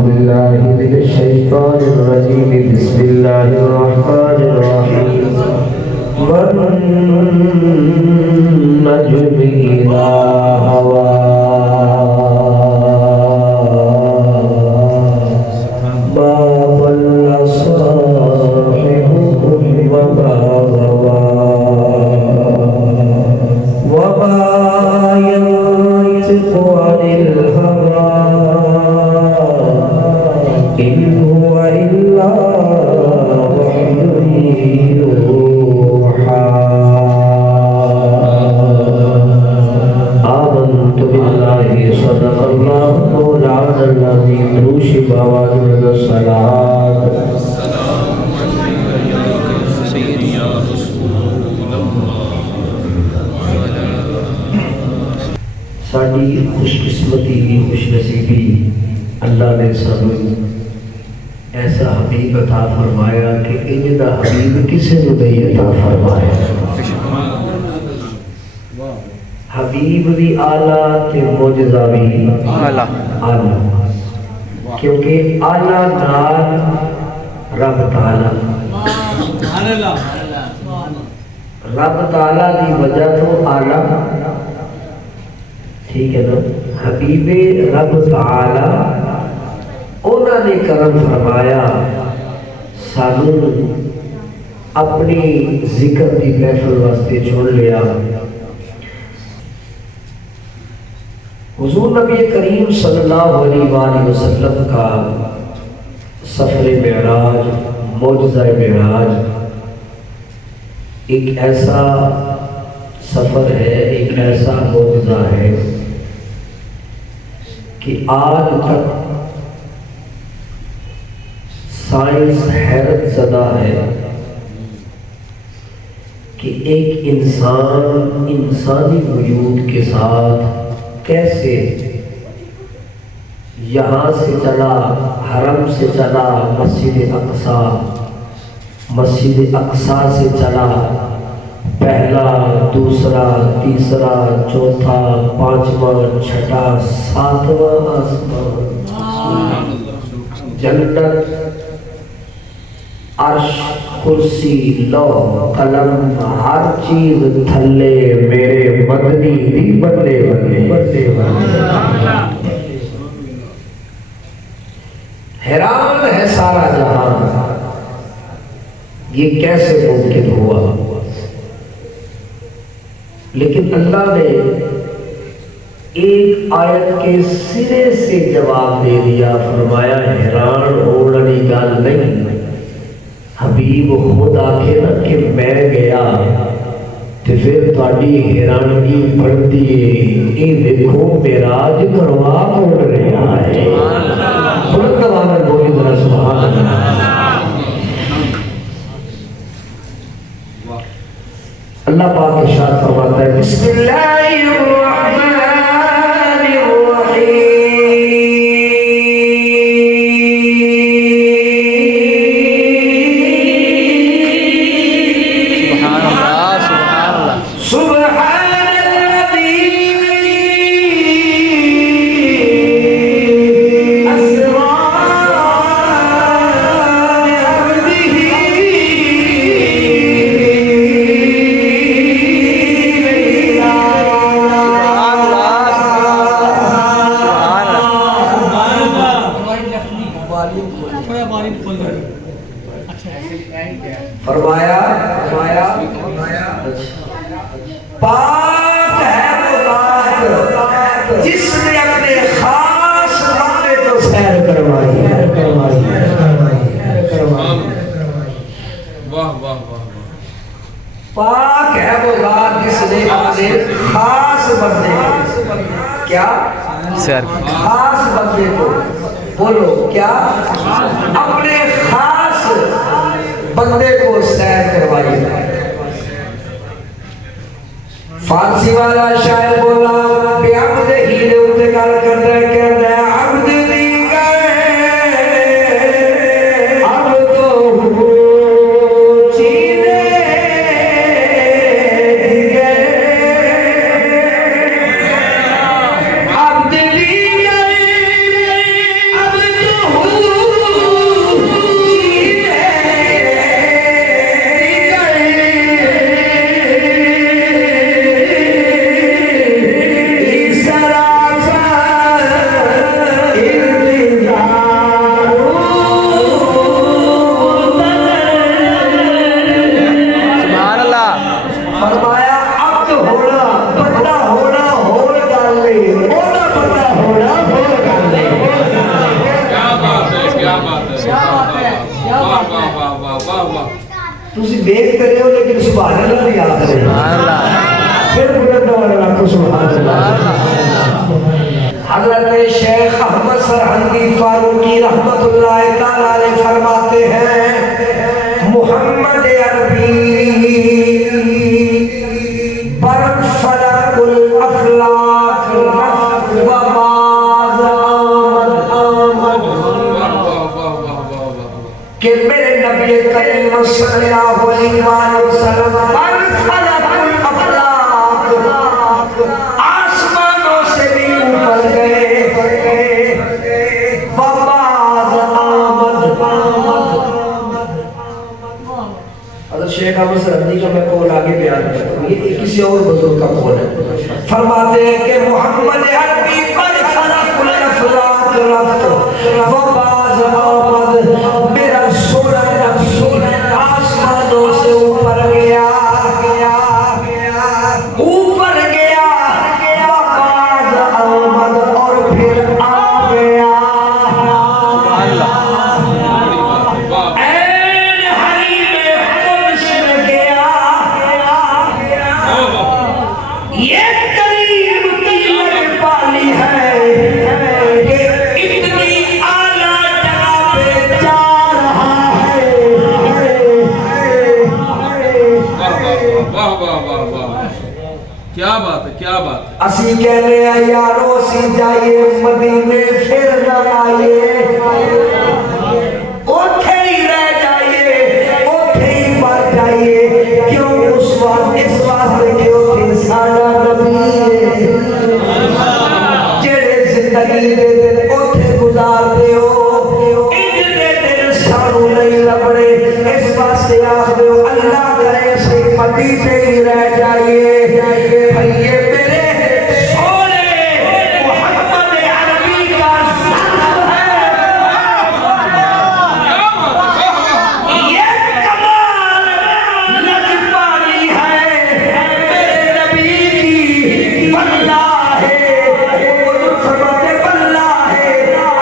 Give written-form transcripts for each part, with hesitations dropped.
بالله من الشيطان الرجيم بسم الله الرحمن الرحيم والنجم إذا هوى ما ضل صاحبكم وما غوى وما ينطق عن الهوى إن هو إلا وحي يوحى آمنت بالله صدق الله مولانا العظيم روش بوادر الصلاة ساڑی خوش قسمتی خوش نصیبی اللہ نے سانو ایسا حبیب عطا فرمایا کہ انجدہ حبیب کسے نو نہیں عطا فرمایا حبیب بھی آلہ تے معجزہ بھی آلہ کیونکہ آلہ نال رب تعالی رب تعالی دی وجہ تو آلہ ٹھیک ہے نا حبیب رب تعالی انہوں نے کرم فرمایا سانو اپنی ذکر کی محفل واسطے چھوڑ لیا حضور نبی کریم صلی اللہ علیہ وآلہ وسلم کا سفر معراج معجزہ معراج ایک ایسا سفر ہے ایک ایسا معجزہ ہے کہ آج تک سائنس حیرت زدہ ہے کہ ایک انسان انسانی وجود کے ساتھ کیسے یہاں سے چلا حرم سے چلا مسجد اقصی سے چلا پہلا دوسرا تیسرا چوتھا پانچواں چھٹا ساتواں آسمان جنت عرش کرسی لوح قلم ہر چیز تھلے میرے مدنی دی بندے حیران ہے سارا جہان یہ کیسے ممکن ہوا لیکن اللہ نے ایک آیت کے سرے سے جواب دے دیا فرمایا حیران ہونے کی گل نہیں حبیب خود آکھے نا کہ میں گیا تو پھر تھوڑی حیرانگی بڑھتی ہے یہ دیکھو معراج کروا کون رہا ہے بلند آواز بولی ذرا سبحان اللہ اللہ پاک ارشاد فرماتا ہے بسم اللہ الرحمن فرمایا پاک ہے وہ ذات جس نے اپنے خاص بندے کو سیر کروائی پاک ہے وہ ذات جس نے اپنے خاص بندے کیا خاص بندے کو بولو کیا اپنے خاص بندے کو سیر کروائی فارسی والا شاعر بولا بے عبد ہی دے اتے گل کرتا ہے کہتا ہے عبد دی گئے عبد ہو چینے دی گئے عبد دی گئے عبد ہو تسی دیکھتے رہے ہو لیکن سبحان اللہ نہیں یاد رہے پھر بلند والا کو سبحان اللہ. حضرت شیخ احمد سرہندی فاروقی رحمت اللہ تعالیٰ علیہ فرماتے ہیں محمد عربی بر فلک الافلاک و باز آمد کہ میرے نبی کریم صلی اللہ علیہ وسلم بر فلک الافلاک آسمانوں سے بھی اوپر گئے و باز آمد. حضرت شیخ احمد سرہندی کا میں قول آگے بیان کرتا ہوں، یہ کسی اور بزرگ کا قول ہے. فرماتے ہیں کہ محمد عربی پر فلک الافلاک رفت و باز آمد، میرا سونا نبی آسمانوں سے اوپر گیا اوپر گیا و باز آمد اور پھر آ گیا. یہ کریم کی لٹ پالی ہے کہ اتنی اعلیٰ جگہ پہ جا رہا ہے. کیا بات ہے، کیا بات ہے. اسی کہنے ہیں یارو سی جائیے مدینے پھر نہ آئیے، اوتھے ہی رہ جائیے اوتھے ہی مر جائیے. کیوں؟ اس واسطے کہ اوتھے ساڈا نبی ہے. جڑے زندگی دے دن اوتھے گزارتے ہو ان دے دن سانو نہیں لبنے، اس واسطے آخدے ہو اللہ کرے سے مدینے ہی رہ جائیے. بھئی یہ میرے سونے محمد عربی کا ظرف ہے، یہ کمال لجپالی ہے میرے نبی کی. واللہ حضور فرماتے واللہ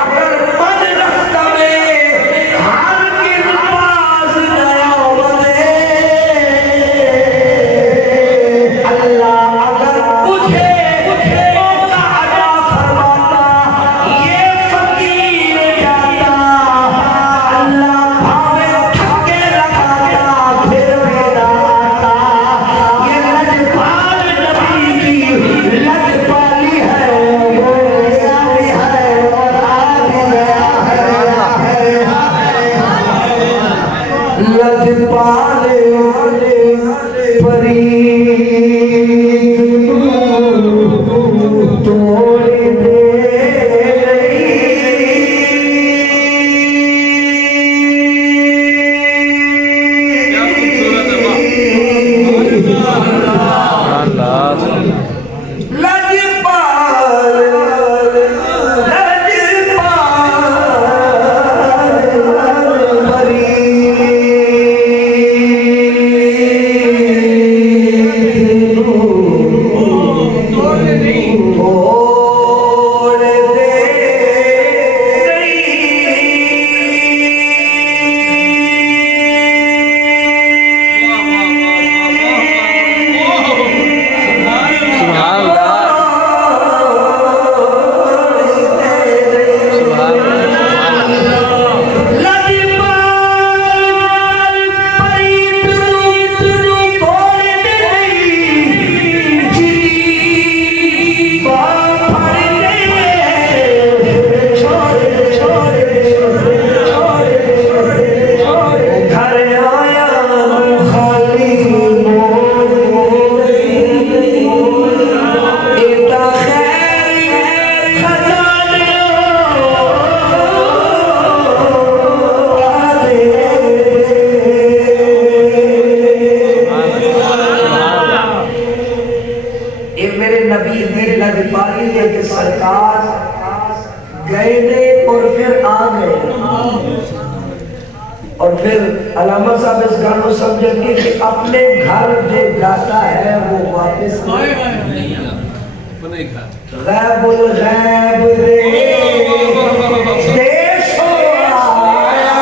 اگر من رفتہ میں ہرگز باز نہ آمدے، اللہ اگر مجھے موقع عطا فرماتا یہ فقیر جاتا، اللہ بھاوے تھکے لگاتا پھر بھی نہ آتا. یہ لجپال نبی کی لجپالی ہے، وہ گیا بھی ہے اور آ بھی گیا ہے. لجپال فرید توڑ دے کیا خوبصورت ہے. لجپال سرکار گئے تھے اور پھر آ گئے، اور پھر علامہ صاحب اس گانوں سمجھیں گے کہ اپنے گھر جو جاتا ہے وہ واپس نہیں آتا۔ غیب الغیب دے سو آیا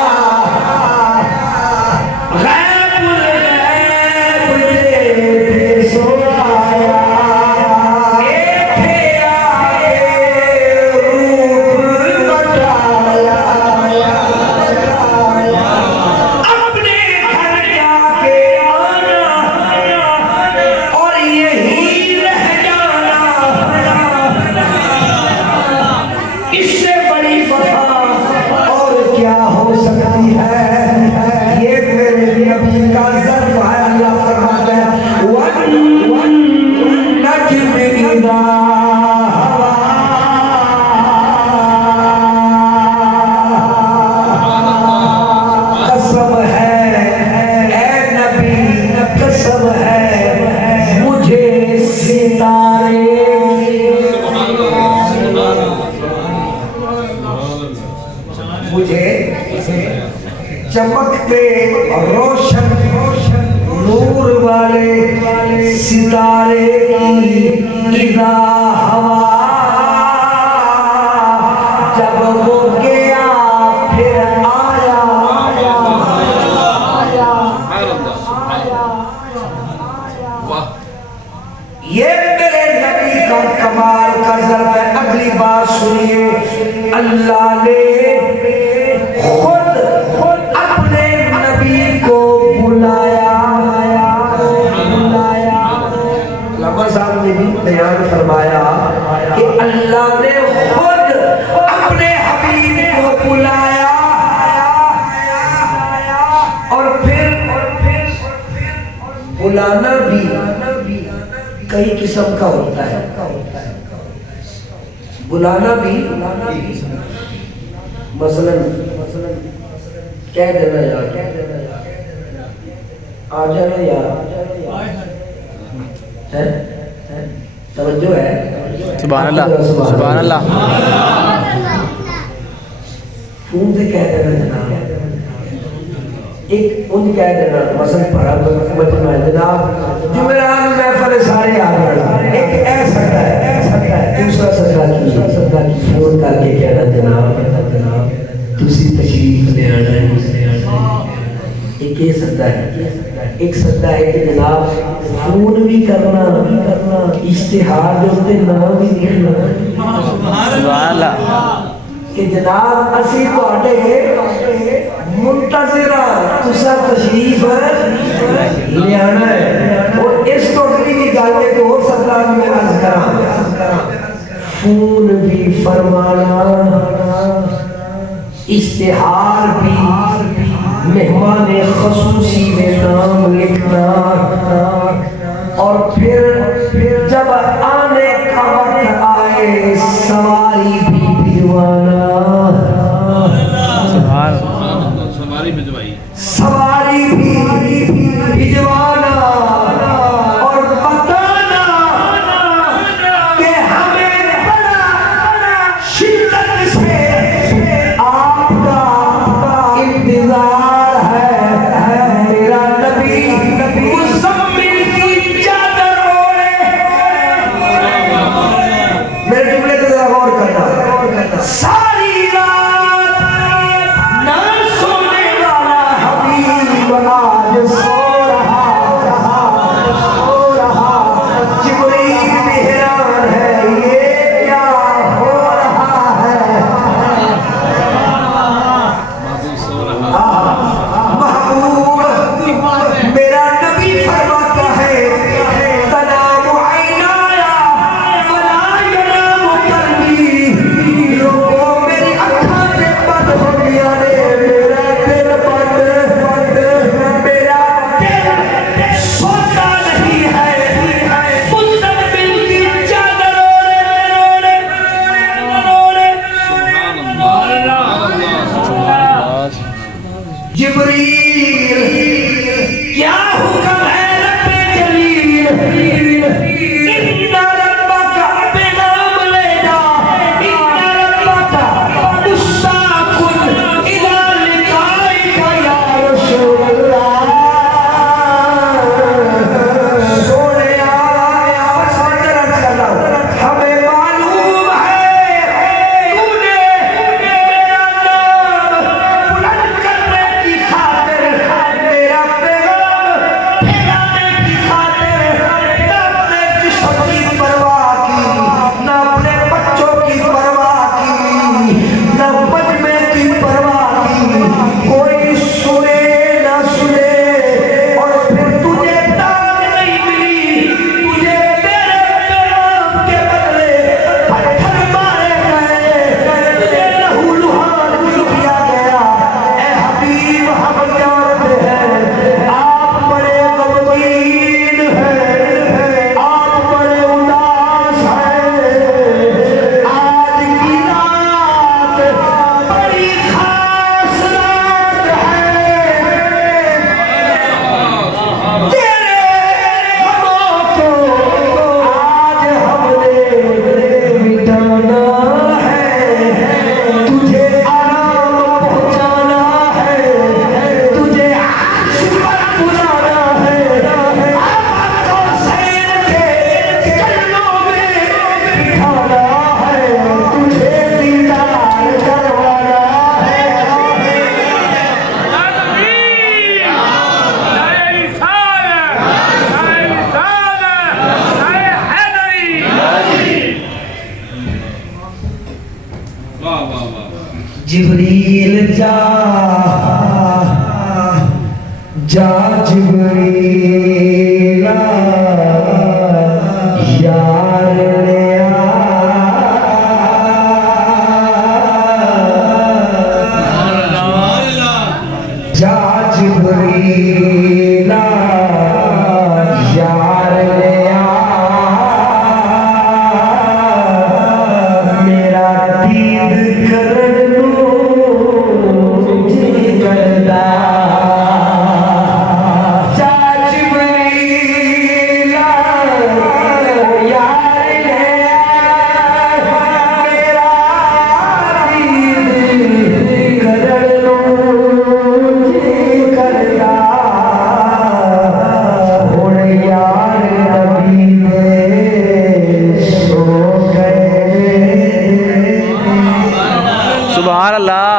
مجھے چمکتے روشن نور والے ستارے کی اذا ہوا جب وہ گیا پھر آیا یہ میرے نبی کا کمال کا ظرف ہے. اگلی بات سنیے, اللہ نے خود اپنے نبی کو بلایا. علامہ صاحب نے بھی بیان فرمایا کہ اللہ نے خود اپنے حبیب کو بلایا اور پھر بلانا بھی کئی قسم کا ہوتا ہے. بلانا بھی مثلا کہہ دینا یار آ جانا یار, توجہ ہے, سبحان اللہ سبحان اللہ. فون سے کہہ دینا جناب, ایک ان کہہ دینا مثلا پڑھا مجمع جناب جمعرات محفل سارے آ رہا, ایک ایسا ہے دوسرا صدقہ کی فون کر کے کہنا جناب تسی تشریف لے آنا ہے. ایک یہ صدقہ ہے, ایک صدقہ ہے کہ جناب فون بھی کرنا اشتہار جو ہوتے نام بھی لکھنا سبحان اللہ کہ جناب اسی تواڈے منتظرہ تسا تشریف لے آنا ہے. اور اس تو اگلی بھی گل ہے کہ اور صدقہ میں عرض کراں فون بھی فرمانا, اشتہار بھی, مہمان خصوصی میں نام لکھنا, اور پھر جب آنے کا وقت آئے سواری بھی بھجوانا. سواری بھجوائی, سواری بھی بھجوانا اور بتانا کہ ہمیں بڑا شدت سے آپ کا انتظار ہے. میرا نبی مزمل کی چادر اوڑھے, میرے جملے کو ذرا غور کرنا, ساری رات نہ سونے والا حبیب آج سو رہا. جبریل بھی حیران ہے یہ کیا ہو رہا ہے. محبوب میرا نبی فرماتا ہے تنام عینایا ولا ینام قلبی. لوگوں میری آنکھاں سے بند ہو گیا نے, میرا دل بند, میرا دل سوتا نہیں ہے. مزمل کی چادر اوڑھے سبحان اللہ. جبریل کیا حکم ہے رب جلیل, ان ربک بے نام لینا, ان ربک مشتاق الی لقائک یا رسول اللہ. سونیا بس ذرا چلا, ہمیں معلوم ہے تو نے میرا نام بلند کرنے کی خاطر جبریل جا جا جبریل یار نے جا جبریل یار نے میرا دید کرن جی کردا جا جبریل یار نے میرا دید کرن سبحان اللہ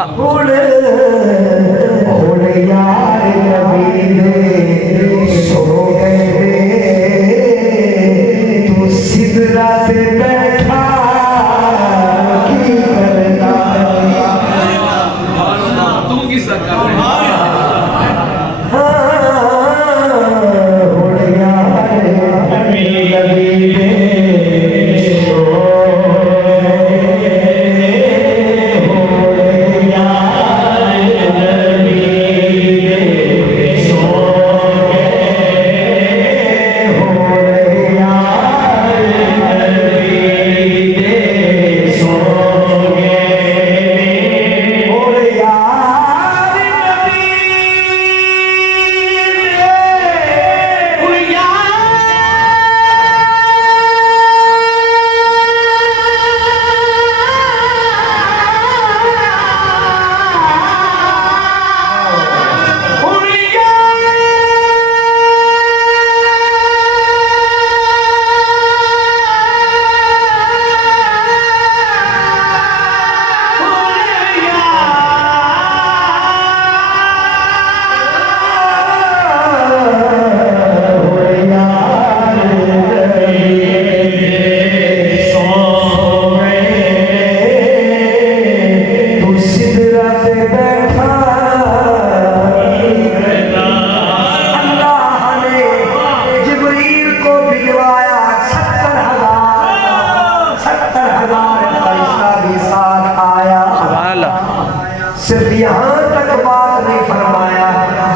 صرف یہاں تک بات نہیں فرمایا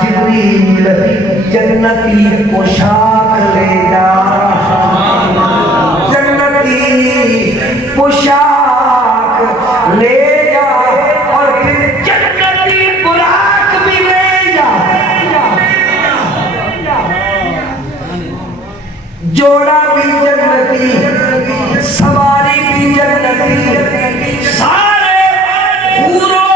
جبریل جنتی پوشاک لے جا جنتی پوشاک لے جا اور پھر جنتی براق بھی لے جا جوڑا بھی جنتی سواری بھی جنتی سارے پوروں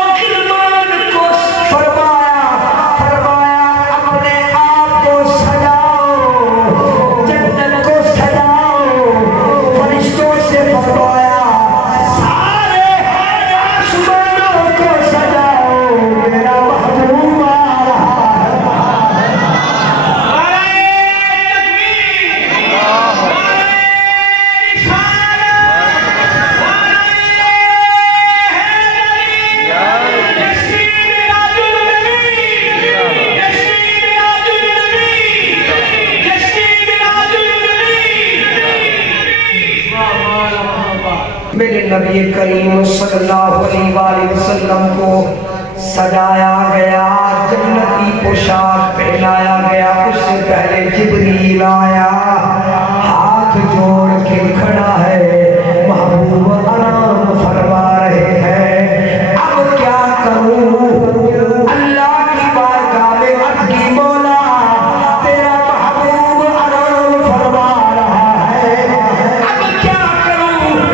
میرے نبی کریم صلی اللہ علیہ وآلہ وسلم کو سجایا گیا جنتی پوشاک پہنایا گیا اس سے پہلے جبریل آیا ہاتھ جوڑ کے کھڑا ہے محبوب آرام فرما رہے ہیں اب کیا کروں اللہ کی بارگاہ میں عرض کی مولا تیرا محبوب آرام فرما رہا ہے اب کیا کروں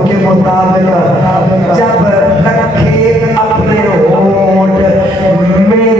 کے مطابق جب رکھے اپنے ہونٹ میرے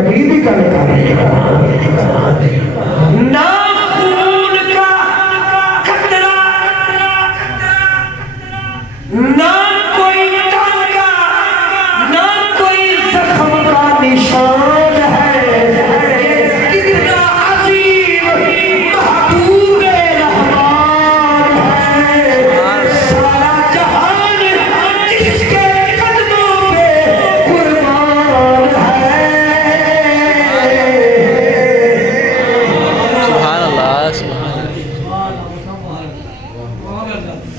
نبی بھی گل کر رہے نہ خون کا قطرہ نہ کوئی ٹانکا نہ کوئی زخم کا نشان ہے کتنا عظیم محبوب رحمان ہے سارا جہان اس کے قدموں پہ قربان ہے سبحان اللہ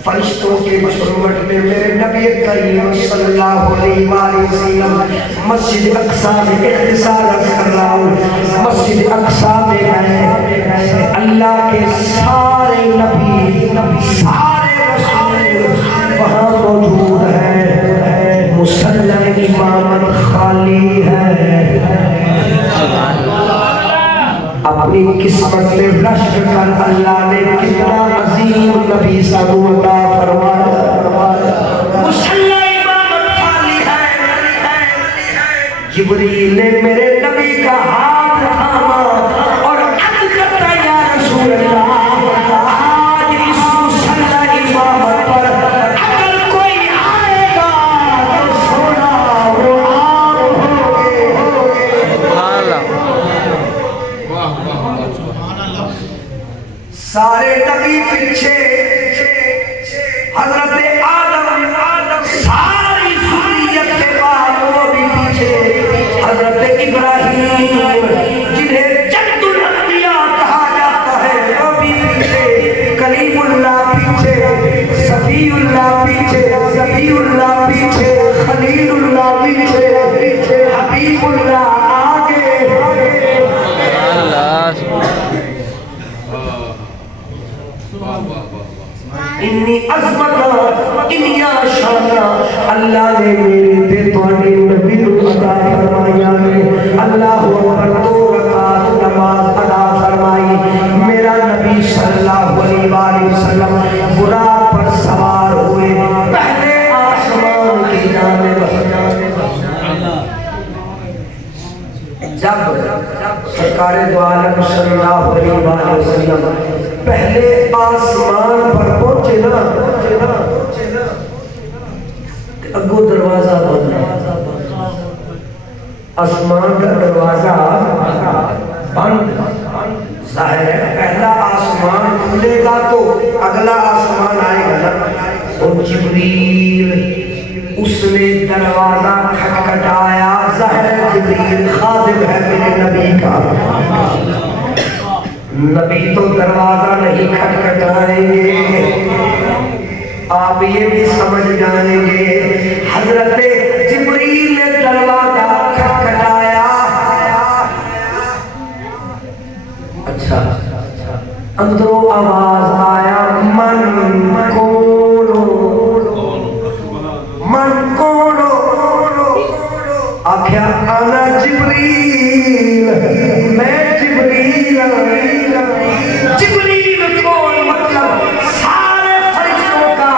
فرشتوں کے جھرمٹ میں میرے نبی کریم صلی اللہ علیہ وآلہ وسلم مسجد اقصی میں اختصار کر رہا ہوں مسجد اقصی میں گئے اللہ کے سارے نبی سارے رسول وہاں موجود ہیں مصلی امامت خالی ہے اپنی قسمت میں رشک کر اللہ نے کتنا عظیم نبی صاحب عطا فرمایا مصلی امامت خالی ہے جبریل نے میرے نبی کا ہاتھ تھاما اور عرض کرتا یا رسول اللہ آج اس مصلی امامت پر اگر کوئی آئے گا تو سونا وہ عام ہوگے سبحان اللہ سارے نبی پیچھے حضرت آدم ساری ذریت کے بعد وہ بھی پیچھے حضرت ابراہیم جنہیں جد الانبیاء کہا جاتا ہے وہ بھی پیچھے کلیم اللہ پیچھے صفی اللہ پیچھے ذبی اللہ پیچھے خلیل اللہ پیچھے حبیب اللہ آگے سبحان اللہ انی عظمت انی شانا اللہ نے میرے تے تواڈے نبی نوں عطا فرمایا ہے اللہ اکبر دو رکعت نماز ادا فرمائی میرا نبی صلی اللہ علیہ وآلہ وسلم براق پر سوار ہوئے پہلے آسمان کی جانب جب سرکار دو عالم صلی اللہ علیہ وآلہ وسلم پہلے آسمان پر پہنچے نا اگو دروازہ بند آسمان کا دروازہ بند ظاہر ہے پہلا آسمان کھلے گا تو اگلا آسمان آئے گا نا اور جبریل اس نے دروازہ کھٹکھٹایا ظاہر ہے جبریل خادم ہے میرے نبی کا نبی تو دروازہ نہیں کھٹکھٹائیں گے آپ یہ بھی سمجھ جائیں گے حضرت جبریل نے دروازہ کھٹکھٹایا اچھا اندروں آواز آیا من کونو آکھیا انا جبریل میں جبریل کون مطلب سارے فرشتوں کا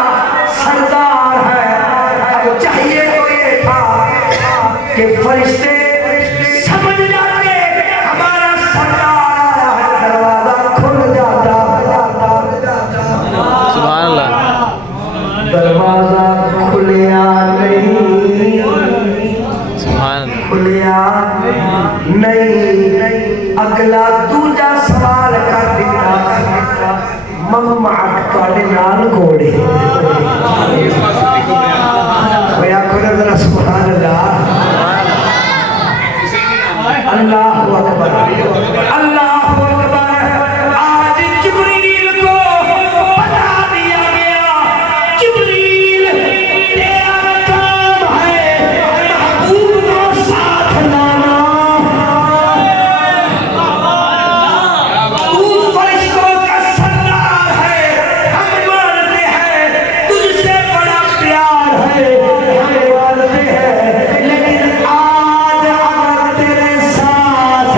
سردار ہے چاہیے تو یہ تھا کہ فرشتے سمجھ جاتے ہمارا سردار آیا ہے دروازہ کھل جاتا سبحان اللہ دروازہ کھلیا نہیں کھلیا نہیں اگلا دوجا سوال کر دیتا ممعک کاڑے نال گھوڑے ویا کھوڑے ذرا سبحان اللہ اللہ اکبر اللہ اکبر آج جبریل کو بتا دیا گیا جبریل تیرا کام ہے محبوب کو ساتھ لانا تو فرشتوں کا سردار ہے ہم مانتے ہیں تجھ سے بڑا پیار ہے ہم مانتے ہیں لیکن آج اگر تیرے ساتھ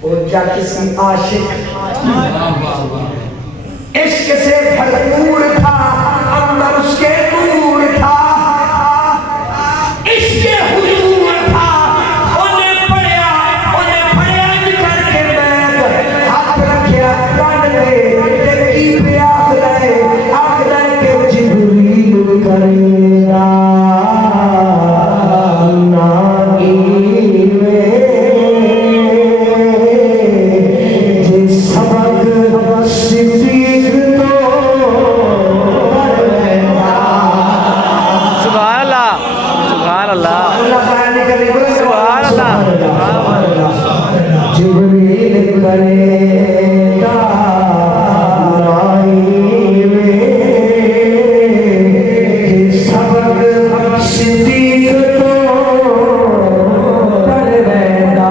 اور کیا کسی عاشق واہ واہ واہ عشق سے بھرپور تھا اندر اس کے نور تھا عشق حضور تھا انہیں پڑھیا کر کے بیٹھ ہاتھ رکھیا کان پہ کی پہ آخ رہے کہ جبریل کرے گا ناگی میں جس سبق صدیق سبحان اللہ سبحان اللہ اللہ سبحان اللہ جبریل کرے گا رائی میں سبق صدیق تو پڑھ بیٹا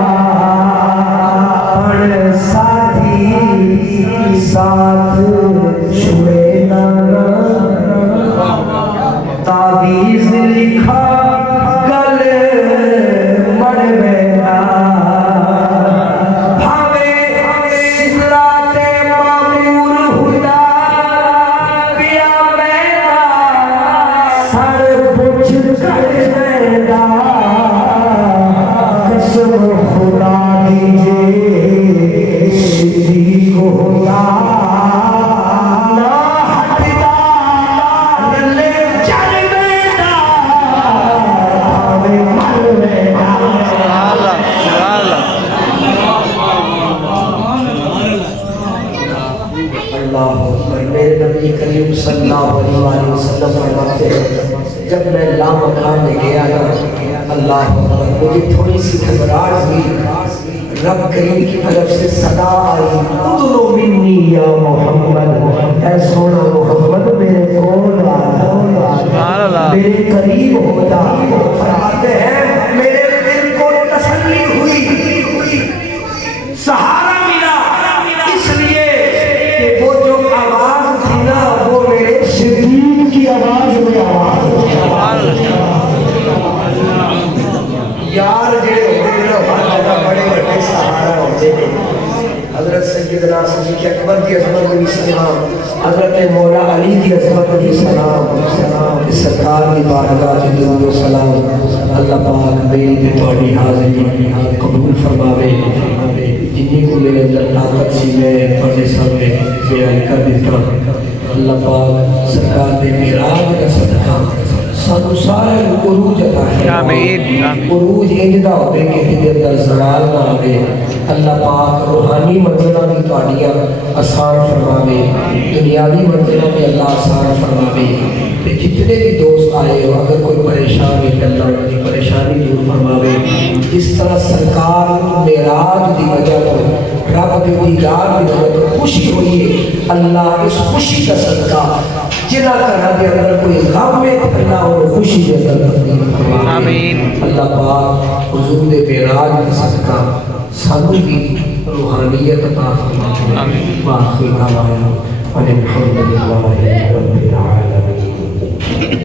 پڑھ ساتھی ساتھ چھوڑے نہ تعویذ لکھا گل مڑ بیٹا بھاوے سدرات معمور ہدا پیا بیٹا سر پوچھ کر بیٹا قسم خدا دیجئے صدیق ہوتا نہ ہٹتا رلے چل بیٹا بھاوے مر بیٹا سبحان اللہ سبحان اللہ اللہ اکبر میرے نبی کریم صلی اللہ علیہ وسلم فرماتے ہیں جب میں لامکان میں گیا نا اللہ اکبر مجھے تھوڑی سی گھبراہٹ ہوئی رب کریم کی طرف سے صدا آئی ادنو منی یا محمد اے سونا محمد میرے کول آ سبحان اللہ میرے قریب ہوتا فرماتے ہیں میرے دل کو تسلی ہوئی سہارا ملا اس لیے کہ وہ جو آواز تھی نا وہ میرے صدیق کی آواز میں آواز سبحان اللہ یار جڑے ہوتے نا ہر جگہ بڑے بڑے سہارا ہوتے ہیں حضرت سیدنا صدیق اکبر کی عظمت بھی سلام حضرت مولا علی کی عظمت بھی سلام اس سرکار کی بارگاہ میں درود و سلام اللہ پاک میری تے تہاڈی حاضری قبول فرماوے جنہیں کو میرے اندر طاقت سی میں تہاڈے سامنے بیان کر دیتا اللہ پاک سرکار دے معراج دا صدقہ سانو سارے عروج عطا فرمائے آمین آمین عروج انجدا ہوئے کہ دے اندر زوال نہ آوے اللہ پاک روحانی منزلہ بھی تہاڈیاں آسان فرماوے دنیاوی منزلہ بھی اللہ آسان فرماوے تے جتنے بھی دوست آئے ہو اگر کوئی پریشان ہے کہ اللہ ان کی پریشانی دور فرماوے جس طرح سرکار معراج دی وجہ تو رب کے دیدار دی وجہ تو خوشی ہوئی ہے اللہ اس خوشی کا صدقہ جنہ کا دے اندر کوئی غم ہے اللہ اور خوشی دے اندر تبدیل فرماوے آمین اللہ پاک حضور دے معراج کا صدقہ سانو بھی روحانیت عطا فرمائے آمین واخر دعوانا الحمد للہ رب العالمین